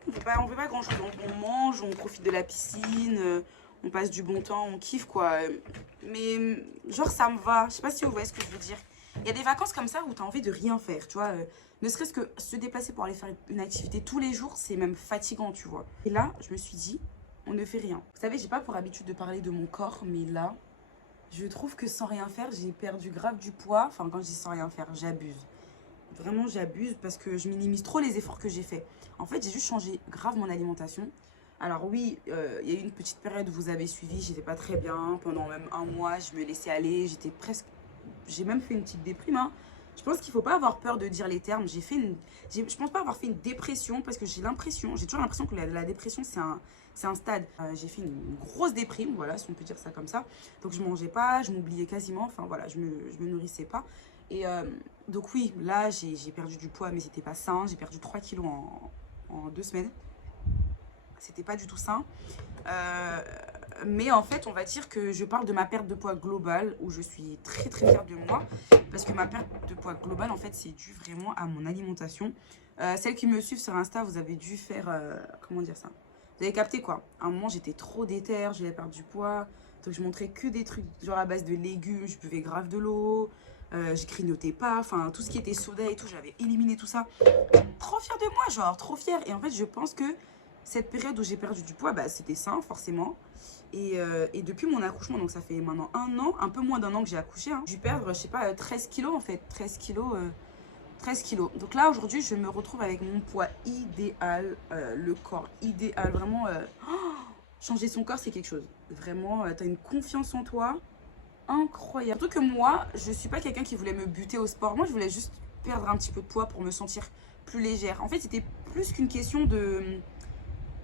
on fait pas grand chose, on mange, on profite de la piscine, on passe du bon temps, on kiffe quoi, mais genre ça me va, je sais pas si vous voyez ce que je veux dire. Il y a des vacances comme ça où tu as envie de rien faire, tu vois, ne serait-ce que se déplacer pour aller faire une activité tous les jours, c'est même fatigant, tu vois. Et là je me suis dit on ne fait rien. Vous savez, j'ai pas pour habitude de parler de mon corps, mais là je trouve que sans rien faire, j'ai perdu grave du poids. Enfin, quand je dis sans rien faire, j'abuse. Vraiment, j'abuse parce que je minimise trop les efforts que j'ai faits. En fait, j'ai juste changé grave mon alimentation. Alors oui, il y a eu une petite période où vous avez suivi, j'étais pas très bien. Pendant même un mois, je me laissais aller. J'ai même fait une petite déprime. Hein. Je pense qu'il ne faut pas avoir peur de dire les termes. Je pense pas avoir fait une dépression parce que j'ai toujours l'impression que la dépression, c'est un stade. J'ai fait une grosse déprime, voilà, si on peut dire ça comme ça. Donc, je mangeais pas, je m'oubliais quasiment. Enfin, voilà, je me nourrissais pas. Et donc, oui, là, j'ai perdu du poids, mais c'était pas sain. J'ai perdu 3 kilos en 2 semaines. C'était pas du tout sain. Mais en fait, on va dire que je parle de ma perte de poids globale où je suis très très fière de moi parce que ma perte de poids globale, en fait, c'est dû vraiment à mon alimentation. Celles qui me suivent sur Insta, vous avez dû faire... comment dire ça? Vous avez capté quoi? À un moment, j'étais trop déter, je voulais perdre du poids. Donc, je montrais que des trucs genre à base de légumes, je buvais grave de l'eau. Je grignotais pas, enfin tout ce qui était soda et tout, j'avais éliminé tout ça. Trop fière de moi, genre trop fière. Et en fait, je pense que cette période où j'ai perdu du poids, bah, c'était sain forcément. Et depuis mon accouchement, donc ça fait maintenant 1 an, un peu moins d'1 an que j'ai accouché, hein, j'ai dû perdre, je sais pas, 13 kilos en fait, 13 kilos. Donc là, aujourd'hui, je me retrouve avec mon poids idéal, le corps idéal, vraiment, changer son corps, c'est quelque chose. Vraiment, t'as une confiance en toi incroyable. Surtout que moi, je suis pas quelqu'un qui voulait me buter au sport, moi je voulais juste perdre un petit peu de poids pour me sentir plus légère. En fait, c'était plus qu'une question de...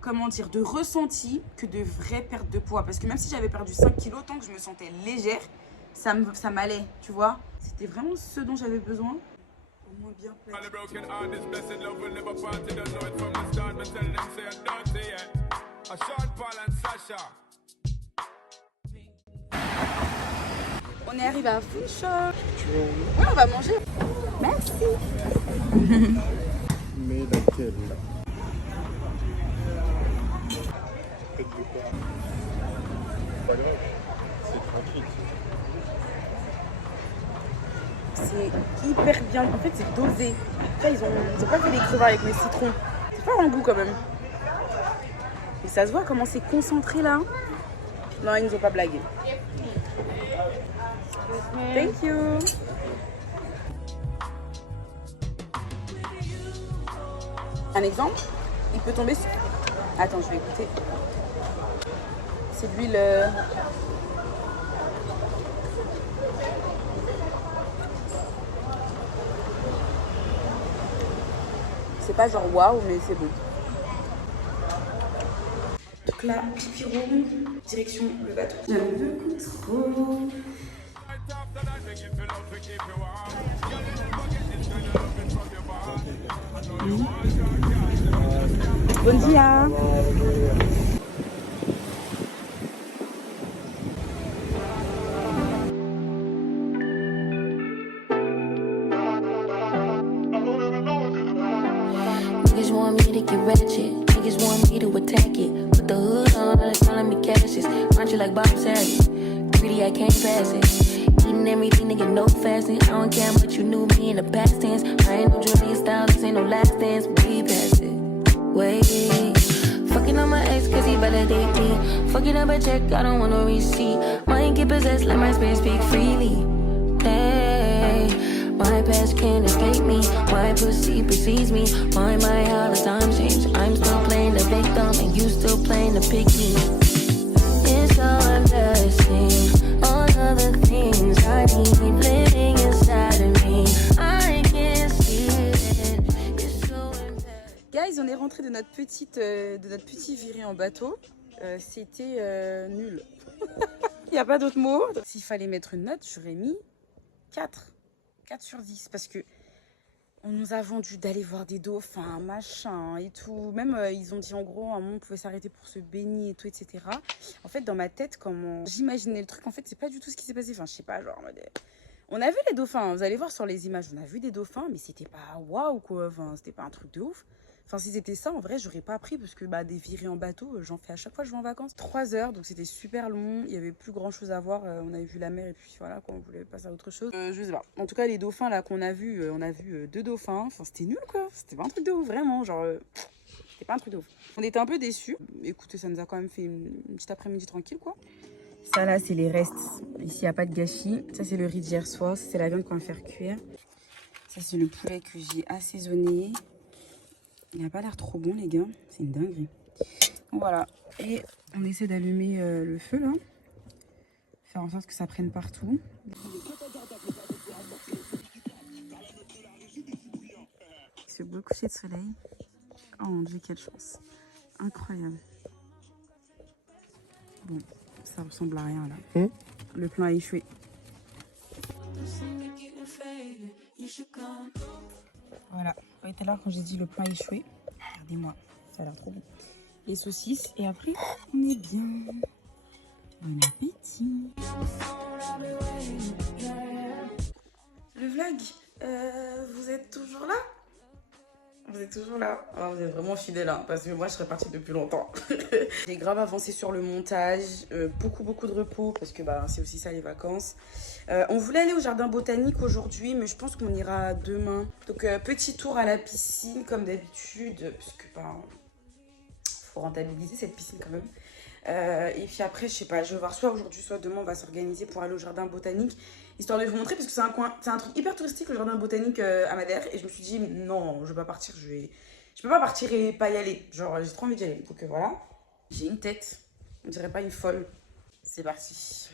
comment dire, de ressenti que de vraie perte de poids. Parce que même si j'avais perdu 5 kilos, tant que je me sentais légère, ça m'allait, tu vois. C'était vraiment ce dont j'avais besoin. Au moins bien plaisir. On est arrivé à Food Shop. Ouais, on va manger. Merci. Mais laquelle là? Faites de quoi? Pas grave, c'est tranquille. C'est hyper bien. En fait, c'est dosé. Après, ils ont pas fait les crevards avec les citrons. C'est pas un goût quand même. Et ça se voit comment c'est concentré là. Non, ils nous ont pas blagué. Thank you. Un exemple, il peut tomber sur... Attends, je vais écouter. C'est de l'huile... C'est pas genre waouh, mais c'est bon. Donc là, pipi rond, direction le bateau. J'aime beaucoup trop. Bon dia. Niggas want me to get ratchet. Niggas want me to attack it. Put the hood on, they're calling me Cassius. Aren't you like Bob Saget? Greedy, I can't pass it. Eating everything, nigga, no fasting. I don't care what you knew me in the past tense. I ain't no Julia Styles, this ain't no last dance. We pass it. Wait. Fucking on my ex cause he validate me. Fucking up a check, I don't want no receipt. Mind get possessed, let my spirit speak freely. Hey, my past can't escape me. My pussy precedes me. Why my how the time change? I'm still playing the victim and you still playing the pick me. It's so embarrassing. All of the things I need living inside of me. I can't see it. It's so embarrassing. Guys, on est rentré de notre petit virée en bateau. C'était nul. Il n'y a pas d'autre mot. S'il fallait mettre une note, j'aurais mis 4 sur 10 parce que on nous a vendu d'aller voir des dauphins, machin et tout. Même ils ont dit en gros, à un moment on pouvait s'arrêter pour se baigner et tout, etc. En fait, dans ma tête, comment j'imaginais le truc, en fait, c'est pas du tout ce qui s'est passé. Enfin, je sais pas, genre, on a vu les dauphins, vous allez voir sur les images, on a vu des dauphins, mais c'était pas waouh quoi. Enfin, c'était pas un truc de ouf. Enfin, si c'était ça, en vrai, j'aurais pas appris parce que bah, des virées en bateau, j'en fais à chaque fois que je vais en vacances. 3 heures, donc c'était super long. Il y avait plus grand chose à voir. On avait vu la mer et puis voilà, quoi, on voulait passer à autre chose. Je sais pas. En tout cas, les dauphins là qu'on a vus, on a vu 2 dauphins. Enfin, c'était nul quoi. C'était pas un truc de ouf, vraiment. Genre, c'était pas un truc de ouf. On était un peu déçus. Écoutez, ça nous a quand même fait une petite après-midi tranquille quoi. Ça là, c'est les restes. Ici, il n'y a pas de gâchis. Ça, c'est le riz d'hier soir. C'est la viande qu'on va faire cuire. Ça, c'est le poulet que j'ai assaisonné. Il n'a pas l'air trop bon les gars, c'est une dinguerie. Voilà, et on essaie d'allumer le feu là. Faire en sorte que ça prenne partout. fait beau coucher de soleil. Oh mon dieu, quelle chance. Incroyable. Bon, ça ressemble à rien là. Le plan a échoué. Voilà, vous voyez tout à l'heure quand j'ai dit le plan a échoué. Regardez-moi, ça a l'air trop bon. Les saucisses et après on est bien. Bon appétit. Le vlog, vous êtes toujours là? Vous êtes toujours là? Oh, vous êtes vraiment fidèles, hein, parce que moi je serais partie depuis longtemps. J'ai grave avancé sur le montage, beaucoup de repos parce que bah, c'est aussi ça les vacances. On voulait aller au jardin botanique aujourd'hui, mais je pense qu'on ira demain. Donc petit tour à la piscine comme d'habitude, parce que bah, faut rentabiliser cette piscine quand même. Et puis après, je sais pas, je vais voir soit aujourd'hui, soit demain, on va s'organiser pour aller au jardin botanique, histoire de vous montrer, parce que c'est un truc hyper touristique, le jardin botanique à Madère. Et je me suis dit, non, je vais pas partir, je peux pas partir et pas y aller. Genre, j'ai trop envie d'y aller. Donc voilà, j'ai une tête, on dirait pas une folle. C'est parti.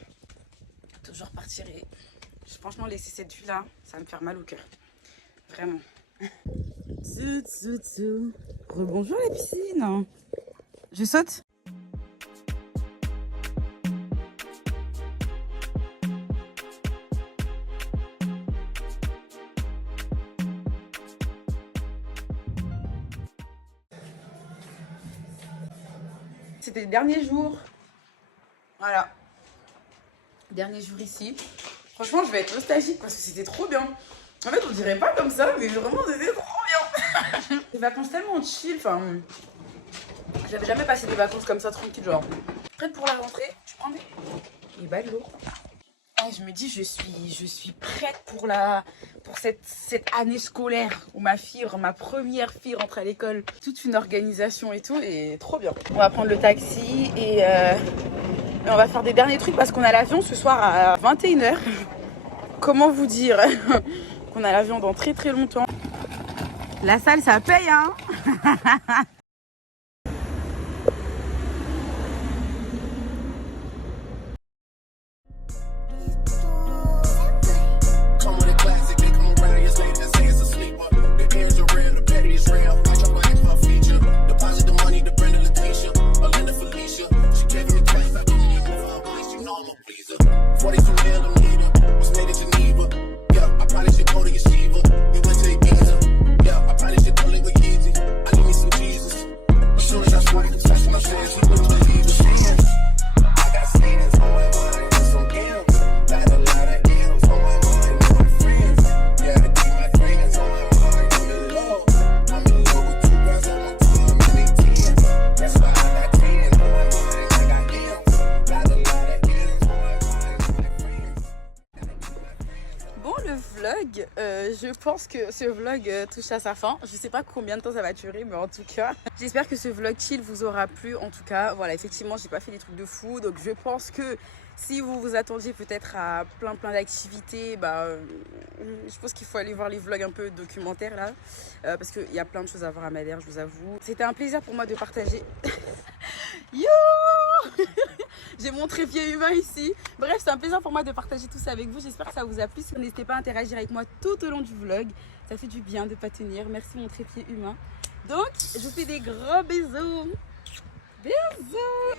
Toujours partir et franchement, laisser cette vue là, ça va me faire mal au cœur. Vraiment. Rebonjour la piscine. Je saute. C'était le dernier jour. Voilà. Dernier jour ici. Franchement, je vais être nostalgique parce que c'était trop bien. En fait, on dirait pas comme ça, mais vraiment, c'était trop bien. Des vacances tellement chill. Enfin, j'avais jamais passé des vacances comme ça tranquille, genre. Prête pour la rentrée? Tu prends des ballots. Et je me dis, je suis prête pour cette année scolaire où ma première fille rentre à l'école. Toute une organisation et tout, et trop bien. On va prendre le taxi et on va faire des derniers trucs parce qu'on a l'avion ce soir à 21h. Comment vous dire qu'on a l'avion dans très longtemps. La salle, ça paye, hein. Je pense que ce vlog touche à sa fin. Je sais pas combien de temps ça va durer, mais en tout cas, j'espère que ce vlog chill vous aura plu. En tout cas, voilà, effectivement, j'ai pas fait des trucs de fou, donc je pense que si vous vous attendiez peut-être à plein d'activités, bah, je pense qu'il faut aller voir les vlogs un peu documentaires là, parce qu'il y a plein de choses à voir à Madère, je vous avoue. C'était un plaisir pour moi de partager. Yo j'ai mon trépied humain ici. Bref, c'est un plaisir pour moi de partager tout ça avec vous. J'espère que ça vous a plu. N'hésitez pas à interagir avec moi tout au long du vlog. Ça fait du bien de ne pas tenir. Merci mon trépied humain. Donc, je vous fais des gros bisous. Bisous.